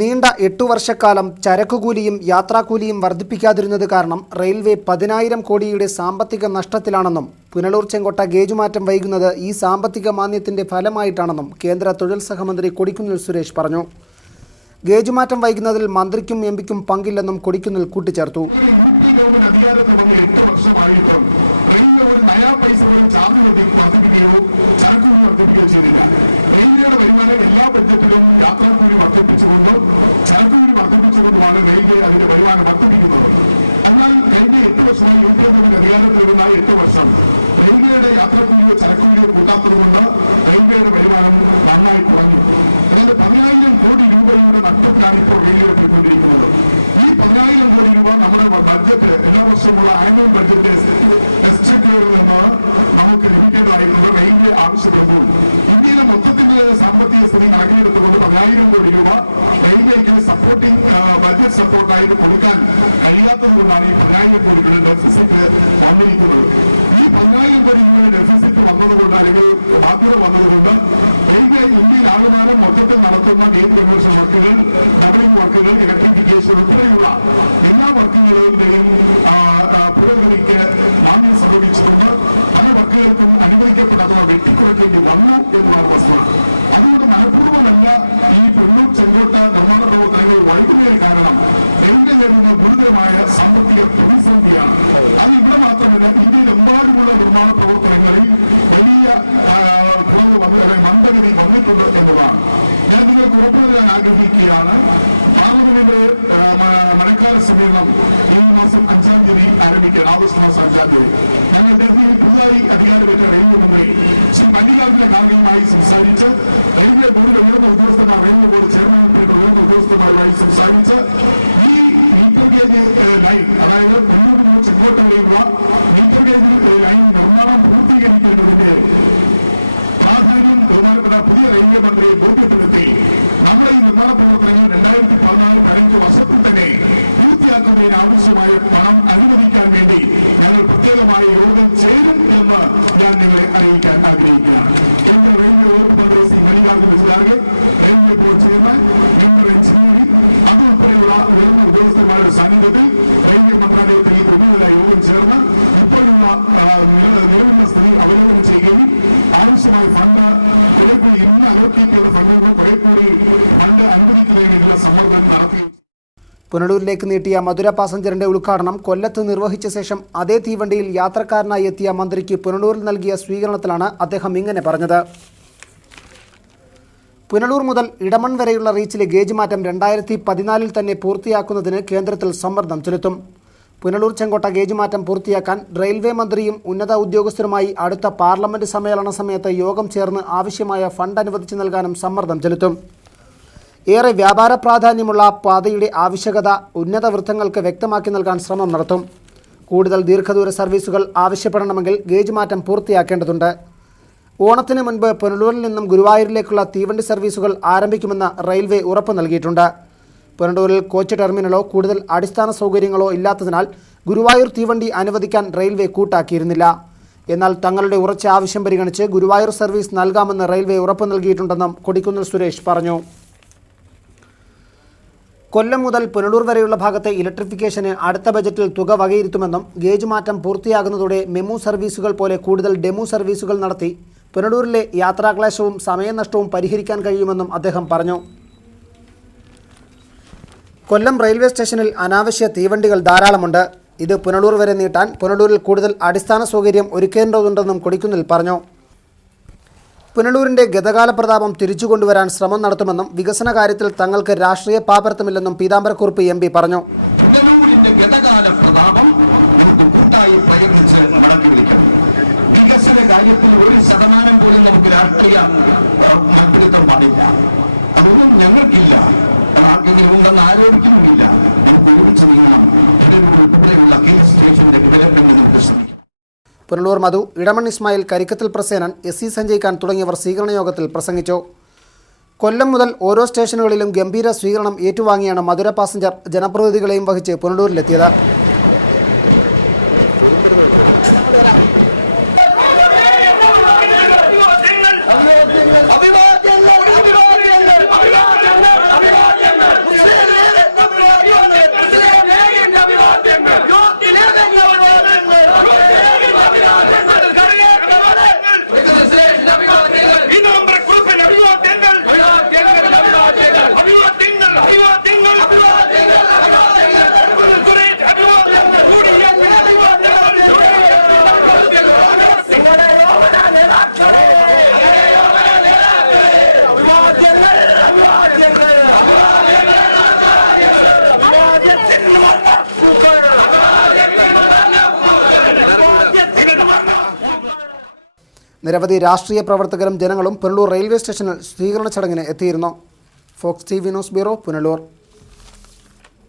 നീണ്ട 8 വർഷക്കാലം ചരക്കുകൂലിയും യാത്രാക്കൂലിയും വർദ്ധിപ്പിക്കാതിരുന്നത് കാരണം റെയിൽവേ 10,000 കോടിയുടെ സാമ്പത്തിക നഷ്ടത്തിലാണെന്നും പുനലൂർ ചെങ്കോട്ട ഗേജുമാറ്റം വൈകുന്നത് ഈ സാമ്പത്തിക മാന്ദ്യത്തിന്റെ ഫലമായിട്ടാണെന്നും കേന്ദ്ര തൊഴിൽ സഹമന്ത്രി കൊടിക്കുന്നിൽ സുരേഷ് പറഞ്ഞു. ഗേജുമാറ്റം വൈകുന്നതിൽ മന്ത്രിക്കും എംപിക്കും പങ്കില്ലെന്നും കൊടിക്കുന്നിൽ കൂട്ടിച്ചേർത്തു. ഗവൺമെന്റ് അധികാരത്തിൽ വന്ന് 8 വർഷമായിട്ടും റെയിൽവേ ഒരു നയാ പൈസ പോലും ചാർജ് വർദ്ധിപ്പിക്കുകയോ ചരക്കുകൂലി വർദ്ധിപ്പിക്കുകയോ ചെയ്തില്ല. റെയിൽവേയുടെ വരുമാനം എല്ലാ ബഡ്ജറ്റിലും യാത്രാക്കൂലി വർദ്ധിപ്പിച്ചുകൊണ്ടും ചരക്കുകൂലി വർദ്ധിപ്പിച്ചുകൊണ്ടുമാണ് റെയിൽവേ അതിന്റെ വരുമാനം വർദ്ധിപ്പിക്കുന്നത്. എന്നാൽ കഴിഞ്ഞ 8 വർഷമായി ഗവൺമെന്റ് അധികാരത്തിൽ വരുന്ന 8 വർഷം റെയിൽവേയുടെ യാത്രാക്കൂലിയോ ചരക്കുകൂലിയോ കൂട്ടാത്തത് കൊണ്ട് റെയിൽവേയുടെ വരുമാനം നന്നായി കുറഞ്ഞു. അതായത് 10,000 കോടി രൂപയുടെ നഷ്ടത്തിലാണ് ഇപ്പോൾ റെയിൽവേ പോയിക്കൊണ്ടിരിക്കുന്നത്. ഈ 10,000 കോടി രൂപ നമ്മുടെ ബഡ്ജറ്റ് എല്ലാ വർഷമുള്ള ആനുവൽ ബഡ്ജറ്റ് എക്സ്ചെക്കറിൽ നിന്ന് നമുക്ക് ലഭിക്കേണ്ടതായിട്ടുണ്ട്. റെയിൽവേ ആവശ്യപ്പെടുമ്പോൾ ഇന്ത്യയിലെ മൊത്തത്തിന്റെ സാമ്പത്തിക സ്ഥിതി കണക്കിലെടുത്തുകൊണ്ട് 10,000 കോടി രൂപ റെയിൽവേക്ക് സപ്പോർട്ടിംഗ് ബഡ്ജറ്റ് സപ്പോർട്ടായിട്ട് കൊടുക്കാൻ കഴിയാത്തത് കൊണ്ടാണ് ഈ 10,000 കോടി രൂപയുടെ ഡെഫിസിറ്റ് വന്നിരിക്കുന്നത്. ഈ 10,000 കോടി രൂപയുടെ ഡെഫിസിറ്റ് വന്നതുകൊണ്ട് അല്ലെങ്കിൽ ബാധ്യത വന്നതുകൊണ്ട് റെയിൽവേ ഇന്ത്യയിൽ ആകമാനം മൊത്തത്തിൽ നടത്തുന്ന ഗേറ്റ് കൺവേർഷൻ വർക്കുകൾ, ഡബിളിംഗ് വർക്കുകൾ, ഇലക്ട്രിഫിക്കേഷൻ ഉൾപ്പെടെയുള്ള എല്ലാ വർക്കുകളുടെയും പുരോഗതിക്ക് മാന്ദ്യം സംഭവിച്ചിട്ടുണ്ട്. പല വർക്കുകൾക്കും അനുവദിക്കപ്പെടാത്തവ വെട്ടിക്കുറയ്ക്കേണ്ടി വന്നു എന്നതാണ് വസ്തുത. അതുകൊണ്ട് മനഃപൂർവ്വമല്ല ഈ പുനലൂർ ചെങ്കോട്ട നിർമ്മാണ പ്രവർത്തനങ്ങൾ വൈകുന്നതിന് കാരണം റെയിൽവേ നേരിടുന്ന ഗുരുതരമായ സാമ്പത്തിക പ്രതിസന്ധിയാണ്. അത് ഇവിടെ മാത്രമല്ല, ഇന്ത്യയിലെമ്പാടുമുള്ള നിർമ്മാണ പ്രവർത്തനങ്ങളിൽ വലിയ മന്ദഗതി വന്നിട്ടുണ്ട് എന്നതാണ്. ഞാൻ നിങ്ങൾക്ക് ഉറപ്പു നൽകാൻ ആഗ്രഹിക്കുകയാണ്. പാർലമെന്റിന്റെ മഴക്കാല സമ്മേളനം ഈ മാസം 5-ാം തീയതി ആരംഭിക്കാൻ, ആഗസ്റ്റ് മാസം 5-ാം തീയതി ഞങ്ങൾ ഡൽഹിയിൽ പുതുതായി അധികാരമേറ്റ റെയിൽവേ മന്ത്രി ശ്രീ മല്ലികാർജുന ഖാർഗെയുമായി സംസാരിച്ച് റെയിൽവേ ബോർഡിലെ ഉയർന്ന ഉദ്യോഗസ്ഥന്മാർ, റെയിൽവേ ബോർഡ് ചെയർമാൻ ഉൾപ്പെടെ ഉയർന്ന ഉദ്യോഗസ്ഥന്മാരുമായി സംസാരിച്ച് ഈ മീറ്റർ ഗേജ് ലൈൻ, അതായത് പുനലൂർ മുതൽ ചെങ്കോട്ട വരെയുള്ള മീറ്റർ ഗേജ് ലൈൻ നിർമ്മാണം പൂർത്തീകരിക്കേണ്ടതിന്റെ പ്രാധാന്യം ബഹുമാനപ്പെട്ട പുതിയ റെയിൽവേ മന്ത്രിയെ ബോധ്യപ്പെടുത്തി നമ്മുടെ ഈ നിർമ്മാണ പ്രവർത്തനങ്ങൾ 2014-15 വർഷത്തിൽ തന്നെ പൂർത്തിയാക്കുന്നതിന് ആവശ്യമായ പണം അനുവദിക്കാൻ വേണ്ടി ഞങ്ങൾ പ്രത്യേകമായ യോഗം ചേരും എന്ന് ഞാൻ നിങ്ങളെ അറിയിക്കാൻ ആഗ്രഹിക്കുകയാണ്. കേന്ദ്ര റെയിൽവേ വകുപ്പ് മന്ത്രി Shri Mallikarjuna Kharge, railway board chairman, member engineering അതുൾപ്പെടെയുള്ള ഉയർന്ന ഉദ്യോഗസ്ഥന്മാരുടെ സാന്നിധ്യത്തിൽ റെയിൽവേ മന്ത്രാലയത്തിൽ ഈ ഉന്നത യോഗം ചേർന്ന് ഇപ്പോഴുള്ള നിലവിലുള്ള സ്ഥിതി അവലോകനം ചെയ്യുകയും ആവശ്യമായ ഫണ്ട് കുറെ കൂടി ഇന്ന് അലോക്കേറ്റ് ചെയ്ത ഫണ്ടിൽ നിന്ന് കുറെ കൂടി ഫണ്ട് അനുവദിക്കുന്നതിനുള്ള സമ്മർദ്ദം നടത്തി. പുനലൂരിലേക്ക് നീട്ടിയ മധുര പാസഞ്ചറിന്റെ ഉദ്ഘാടനം കൊല്ലത്ത് നിർവഹിച്ച ശേഷം അതേ തീവണ്ടിയിൽ യാത്രക്കാരനായി എത്തിയ മന്ത്രിക്ക് പുനലൂരിൽ നൽകിയ സ്വീകരണത്തിലാണ് അദ്ദേഹം ഇങ്ങനെ പറഞ്ഞത്. പുനലൂർ മുതൽ ഇടമൺ വരെയുള്ള റീച്ചിലെ ഗേജ് മാറ്റം 2014 തന്നെ പൂർത്തിയാക്കുന്നതിന് കേന്ദ്രത്തിൽ സമ്മർദ്ദം ചെലുത്തും. പുനലൂർ ചെങ്കോട്ട ഗേജ് മാറ്റം പൂർത്തിയാക്കാൻ റെയിൽവേ മന്ത്രിയും ഉന്നത ഉദ്യോഗസ്ഥരുമായി അടുത്ത പാർലമെന്റ് സമ്മേളന സമയത്ത് യോഗം ചേർന്ന് ആവശ്യമായ ഫണ്ട് അനുവദിച്ചു നൽകാനും സമ്മർദ്ദം ചെലുത്തും. ഏറെ വ്യാപാര പ്രാധാന്യമുള്ള പാതയുടെ ആവശ്യകത ഉന്നത വൃത്തങ്ങൾക്ക് വ്യക്തമാക്കി നൽകാൻ ശ്രമം നടത്തും. കൂടുതൽ ദീർഘദൂര സർവീസുകൾ ആവശ്യപ്പെടണമെങ്കിൽ ഗേജ് മാറ്റം പൂർത്തിയാക്കേണ്ടതുണ്ട്. ഓണത്തിന് മുൻപ് പുനലൂരിൽ നിന്നും ഗുരുവായൂരിലേക്കുള്ള തീവണ്ടി സർവീസുകൾ ആരംഭിക്കുമെന്ന് റെയിൽവേ ഉറപ്പ് നൽകിയിട്ടുണ്ട്. പുനലൂരിൽ കോച്ച് ടെർമിനലോ കൂടുതൽ അടിസ്ഥാന സൗകര്യങ്ങളോ ഇല്ലാത്തതിനാൽ ഗുരുവായൂർ തീവണ്ടി അനുവദിക്കാൻ റെയിൽവേ കൂട്ടാക്കിയിരുന്നില്ല. എന്നാൽ തങ്ങളുടെ ഉറച്ച ആവശ്യം പരിഗണിച്ച് ഗുരുവായൂർ സർവീസ് നൽകാമെന്ന് റെയിൽവേ ഉറപ്പ് നൽകിയിട്ടുണ്ടെന്നും കൊടിക്കുന്നിൽ സുരേഷ് പറഞ്ഞു. കൊല്ലം മുതൽ പുനലൂർ വരെയുള്ള ഭാഗത്തെ ഇലക്ട്രിഫിക്കേഷന് അടുത്ത ബജറ്റിൽ തുക വകയിരുത്തുമെന്നും ഗേജ് മാറ്റം പൂർത്തിയാകുന്നതോടെ മെമു സർവീസുകൾ പോലെ കൂടുതൽ ഡെമു സർവീസുകൾ നടത്തി പുനലൂരിലെ യാത്രാക്ലേശവും സമയനഷ്ടവും പരിഹരിക്കാൻ കഴിയുമെന്നും അദ്ദേഹം പറഞ്ഞു. കൊല്ലം റെയിൽവേ സ്റ്റേഷനിൽ അനാവശ്യ തീവണ്ടികൾ ധാരാളമുണ്ട്. ഇത് പുനലൂർ വരെ നീട്ടാൻ പുനലൂരിൽ കൂടുതൽ അടിസ്ഥാന സൗകര്യം ഒരുക്കേണ്ടതുണ്ടെന്നും കൊടിക്കുന്നിൽ പറഞ്ഞു. പുനലൂരിന്റെ ഗതകാല പ്രതാപം തിരിച്ചുകൊണ്ടുവരാൻ ശ്രമം നടത്തുമെന്നും വികസന കാര്യത്തിൽ തങ്ങൾക്ക് രാഷ്ട്രീയ പാപ്പരത്തമില്ലെന്നും പീതാംബരക്കുറുപ്പ് എം പി പറഞ്ഞു. പുനലൂരിന്റെ ഗതകാല പ്രതാപം നമുക്ക് കൂട്ടായി പ്രയത്നിച്ച് മടക്കി വിളിക്കണം. വികസന കാര്യത്തിൽ 1% പോലും നമുക്ക് രാഷ്ട്രീയ മത്സരത്വം പാടില്ല. അതൊന്നും ഞങ്ങൾക്കില്ല, ആർക്കെങ്കിലും ഉണ്ടെന്ന് ആരോപിക്കുന്നുമില്ല. നമുക്ക് ഒരുമിച്ച് നീങ്ങണം. പുനലൂർ ഉൾപ്പെടെയുള്ള കേസ് സ്റ്റേഷന്റെ ഡെവലപ്മെന്റ് നമുക്ക് ശ്രമിക്കാം. പുനലൂർ മധു, ഇടമൺ ഇസ്മായിൽ, കരിക്കത്തിൽ പ്രസേനൻ, SC സഞ്ജയ് ഖാൻ തുടങ്ങിയവർ സ്വീകരണ യോഗത്തിൽ പ്രസംഗിച്ചു. കൊല്ലം മുതൽ ഓരോ സ്റ്റേഷനുകളിലും ഗംഭീര സ്വീകരണം ഏറ്റുവാങ്ങിയാണ് മധുര പാസഞ്ചർ ജനപ്രതിനിധികളെയും വഹിച്ച് പുനലൂരിലെത്തിയത്. അഭിവാദ്യങ്ങൾ നിരവധി രാഷ്ട്രീയ പ്രവർത്തകരും ജനങ്ങളും പുനലൂർ റെയിൽവേ സ്റ്റേഷനിൽ സ്വീകരണ ചടങ്ങിന് എത്തിയിരുന്നു. Fox TV news bureau, Punalur.